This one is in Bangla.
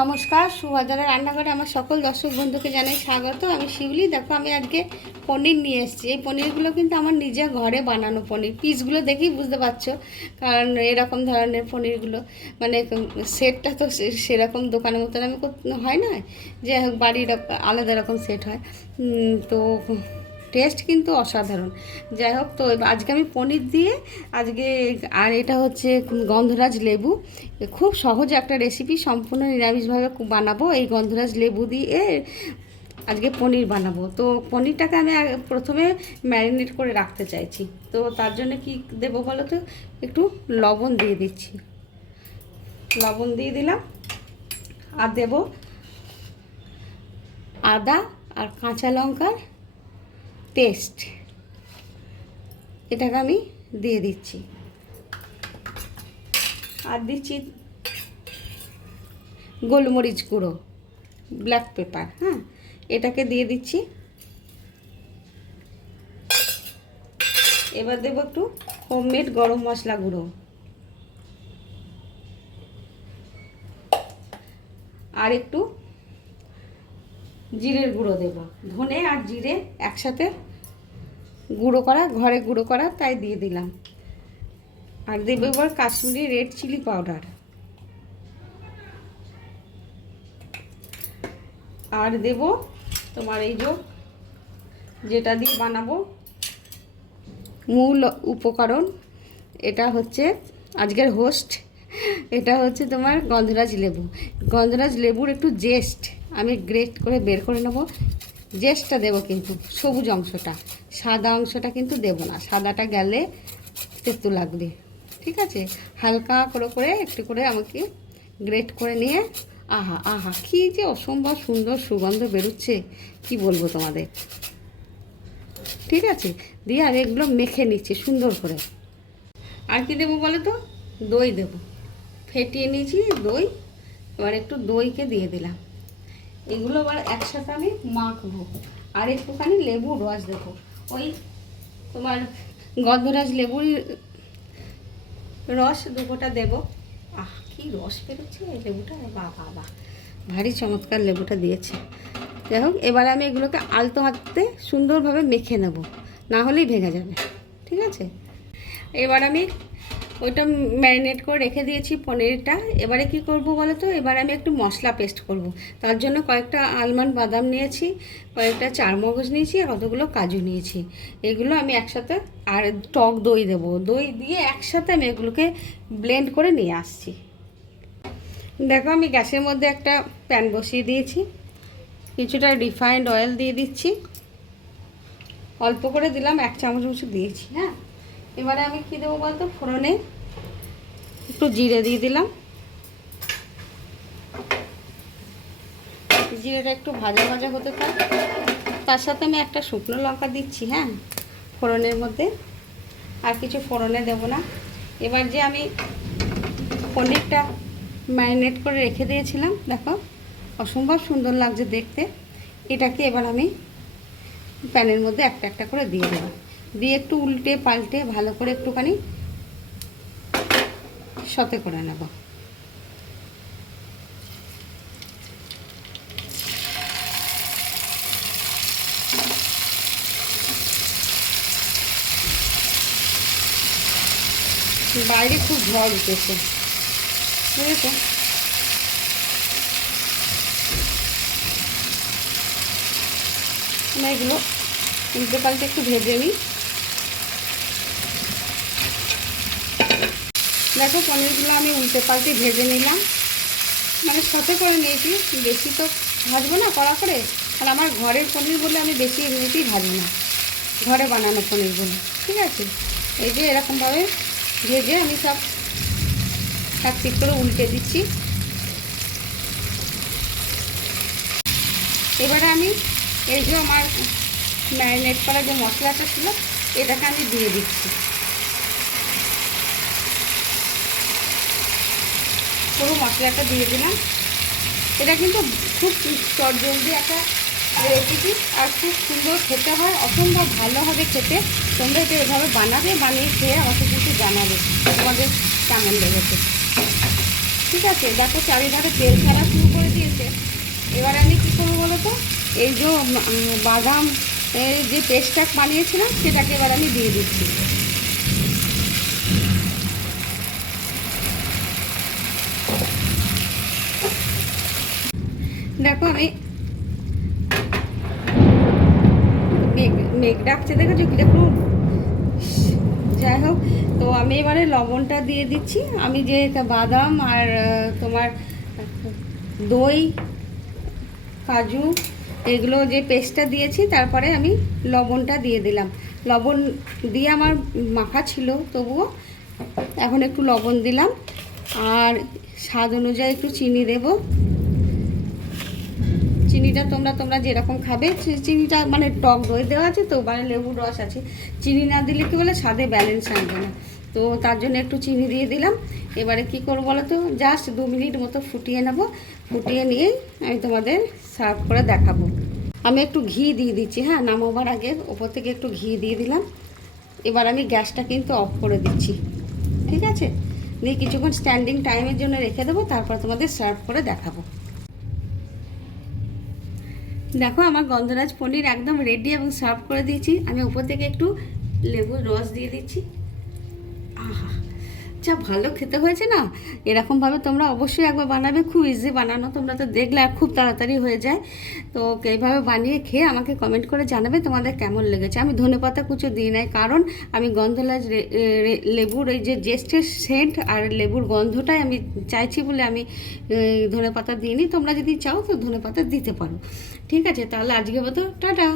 নমস্কার, সুভাদ্রা রান্নাঘরে আমার সকল দর্শক বন্ধুকে জানাই স্বাগত। আমি শিউলি। দেখো, আমি আজকে পনির নিয়ে এসেছি। এই পনিরগুলো কিন্তু আমার নিজে ঘরে বানানো পনির। পিসগুলো দেখেই বুঝতে পারছো, কারণ এরকম ধরনের পনিরগুলো মানে সেটটা তো সেরকম দোকানের মতন আমি হয় না, যে বাড়ির আলাদা রকম সেট হয়। তো টেস্ট কিন্তু অসাধারণ। যাই হোক, তো আজকে আমি পনির দিয়ে আজকে, আর এটা হচ্ছে গন্ধরাজ লেবু। খুব সহজ একটা রেসিপি, সম্পূর্ণ নিরামিষভাবে বানাবো। এই গন্ধরাজ লেবু দিয়ে আজকে পনির বানাবো। তো পনিরটাকে আমি প্রথমে ম্যারিনেট করে রাখতে চাইছি। তো তার জন্য কি দেবো বলো তো, একটু লবণ দিয়ে দিচ্ছি। লবণ দিয়ে দিলাম, আর দেব আদা আর কাঁচা লঙ্কার পেস্ট, এটাকে আমি দিয়ে দিচ্ছি। আর দিচ্ছি গোলমরিচ গুঁড়ো, ব্ল্যাক পেপার। হ্যাঁ, এটাকে দিয়ে দিচ্ছি। এবার দেবো একটু হোমমেড গরম মশলা গুঁড়ো, আর একটু জিরের গুঁড়ো দেব। ধনে আর জিরে একসাথে গুঁড়ো করা, ঘরে গুঁড়ো করা, তাই দিয়ে দিলাম। আর দেবো এবার কাশ্মীরি রেড চিলি পাউডার, আর দেব তোমার এই যেটা দিয়ে বানাবো মূল উপকরণ, এটা হচ্ছে আজকের হোস্ট, এটা হচ্ছে তোমার গন্ধরাজ লেবু। গন্ধরাজ লেবুর একটু জেস্ট আমি গ্রেট করে বের করে নেব। জেস্টটা দেবো কিন্তু সবুজ অংশটা, সাদা অংশটা কিন্তু দেবো না, সাদাটা গেলে তেতো লাগবে। ঠিক আছে, হালকা করে করে একটু করে আমাকে গ্রেট করে নিয়ে, আহা আহা কী যে অসম্ভব সুন্দর সুগন্ধ বেরোচ্ছে, কি বলবো তোমাদের। ঠিক আছে, দিয়ে আর এগুলো মেখে নিচ্ছি সুন্দর করে। আর কি দেবো বলো তো, দই দেবো। ফেটিয়ে নিয়েছি দই, এবার একটু দইকে দিয়ে দিলাম। এগুলো আবার একসাথে আমি মাখবো। আর একটুখানি লেবুর রস দেবো, ওই তোমার গন্ধরাজ লেবুর রস দুটোটা দেবো। আহ, কি রস বেরোচ্ছে এই লেবুটা, বাহ বাহ বাহ, ভারী চমৎকার লেবুটা দিয়েছে। যাই হোক, এবার আমি এগুলোকে আলতো হাতে সুন্দরভাবে মেখে নেব, না হলেই ভেঙে যাবে। ঠিক আছে, এবার আমি ওইটা ম্যারিনেট করে রেখে দিয়েছি পনিরটা। এবারে কি করব বলো তো, এবার আমি একটু মশলা পেস্ট করব। তার জন্য কয়েকটা আলমন্ড বাদাম নিয়েছি, কয়েকটা চারমগজ নিয়েছি, আর কতগুলো কাজু নিয়েছি। এগুলো আমি একসাথে, আর টক দই দেবো, দই দিয়ে একসাথে আমি এগুলোকে ব্লেন্ড করে নিয়ে আসছি। দেখো, আমি গ্যাসের মধ্যে একটা প্যান বসিয়ে দিয়েছি, কিছুটা রিফাইন্ড অয়েল দিয়ে দিচ্ছি। অল্প করে দিলাম, 1 চামচ মতো দিয়েছি। হ্যাঁ, এবারে আমি কী দেবো বলতো, ফোড়নে একটু জিরে দিয়ে দিলাম। জিরেটা একটু ভাজা ভাজা হতে থাক, তার সাথে আমি একটা শুকনো লঙ্কা দিচ্ছি। হ্যাঁ, ফোড়নের মধ্যে, আর কিছু ফোড়নে দেবো না। এবার যে আমি পনিরটা ম্যারিনেট করে রেখে দিয়েছিলাম, দেখো অসম্ভব সুন্দর লাগছে দেখতে। এটাকে এবার আমি প্যানের মধ্যে একটা একটা করে দিয়ে দেবো, দিয়ে একটু উল্টে পাল্টে ভালো করে একটুখানি সতে করে নেব। বাইরে খুব ঝড় উঠেছে, বুঝেছো? আমি এগুলো উল্টে পাল্টে একটু ভেজে নিই। দেখো, পনিরগুলো আমি উল্টে পাল্টে ভেজে নিলাম, মানে সাথে করে নিয়েছি। বেশি তো ভাজবো না কড়া করে, আর আমার ঘরের পনির বলে আমি বেশি এমনিতেই ভাজি না, ঘরে বানানো পনির বলে। ঠিক আছে, এই যে এরকমভাবে ভেজে আমি সব এক পিট করে উল্টে দিচ্ছি। এবারে আমি এই যে আমার ম্যারিনেট করা যে মশলাটা ছিল, এটাকে আমি দিয়ে দিচ্ছি। পুরো মশলাটা দিয়ে দিলাম। এটা কিন্তু খুব চটজলদি একটা রেসিপি, আর খুব সুন্দর খেতে হয়, অসম্ভব ভালো হবে খেতে। তোমরা এটা এভাবে বানাবে, বানিয়ে খেয়ে আমাকে কিন্তু জানাবে তোমাদের কেমন লেগেছে। ঠিক আছে, দেখো চারিধারে তেল ছাড়া শুরু করে গেছে। এবার আমি কী করবো বলো তো, এই যে বাদাম যে পেস্টটা বানিয়েছিলাম সেটাকে এবার আমি দিয়ে দিচ্ছি। দেখো আমি মেঘ ডাকছে, দেখেছো কি দেখুন। যাই হোক, তো আমি এবারে লবণটা দিয়ে দিচ্ছি। আমি যে বাদাম আর তোমার দই, কাজু, এগুলো যে পেস্টটা দিয়েছি, তারপরে আমি লবণটা দিয়ে দিলাম। লবণ দিয়ে আমার মাখা ছিল, তবুও এখন একটু লবণ দিলাম, আর স্বাদ অনুযায়ী একটু চিনি দেব। চিনিটা তোমরা যেরকম খাবে, চিনিটা মানে টক দই দেওয়া আছে তো, মানে লেবুর রস আছে, চিনি না দিলে কি বলে স্বাদে ব্যালেন্স আসবে না, তো তার জন্য একটু চিনি দিয়ে দিলাম। এবারে কি করবো বলো তো, জাস্ট 2 মিনিট মতো ফুটিয়ে নেব। ফুটিয়ে নিয়েই আমি তোমাদের সার্ভ করে দেখাবো। আমি একটু ঘি দিয়ে দিচ্ছি, হ্যাঁ, নামাবার আগে ওপর থেকে একটু ঘি দিয়ে দিলাম। এবার আমি গ্যাসটা কিন্তু অফ করে দিচ্ছি, ঠিক আছে? দিয়ে কিছুক্ষণ স্ট্যান্ডিং টাইমের জন্য রেখে দেবো, তারপর তোমাদের সার্ভ করে দেখাবো। দেখো আমার গন্ধরাজ পনির একদম রেডি এবং সার্ভ করে দিয়েছি। আমি উপর থেকে একটু লেবুর রস দিয়ে দিচ্ছি। আহা, যা ভালো খেতে হয়েছে না। এরকমভাবে তোমরা অবশ্যই একবার বানাবে, খুব ইজি বানানো, তোমরা তো দেখলে আর খুব তাড়াতাড়ি হয়ে যায়। তো এইভাবে বানিয়ে খেয়ে আমাকে কমেন্ট করে জানাবে তোমাদের কেমন লেগেছে। আমি ধনেপাতা কুচো দিই নাই, কারণ আমি গন্ধরাজ লেবুর এই যে জেস্টের সেন্ট আর লেবুর গন্ধটাই আমি চাইছি বলে আমি ধনেপাতা দিইনি। তোমরা যদি চাও তো ধনেপাতা দিতে পারো, ঠিক আছে? তাহলে আজকে মতো টাটা।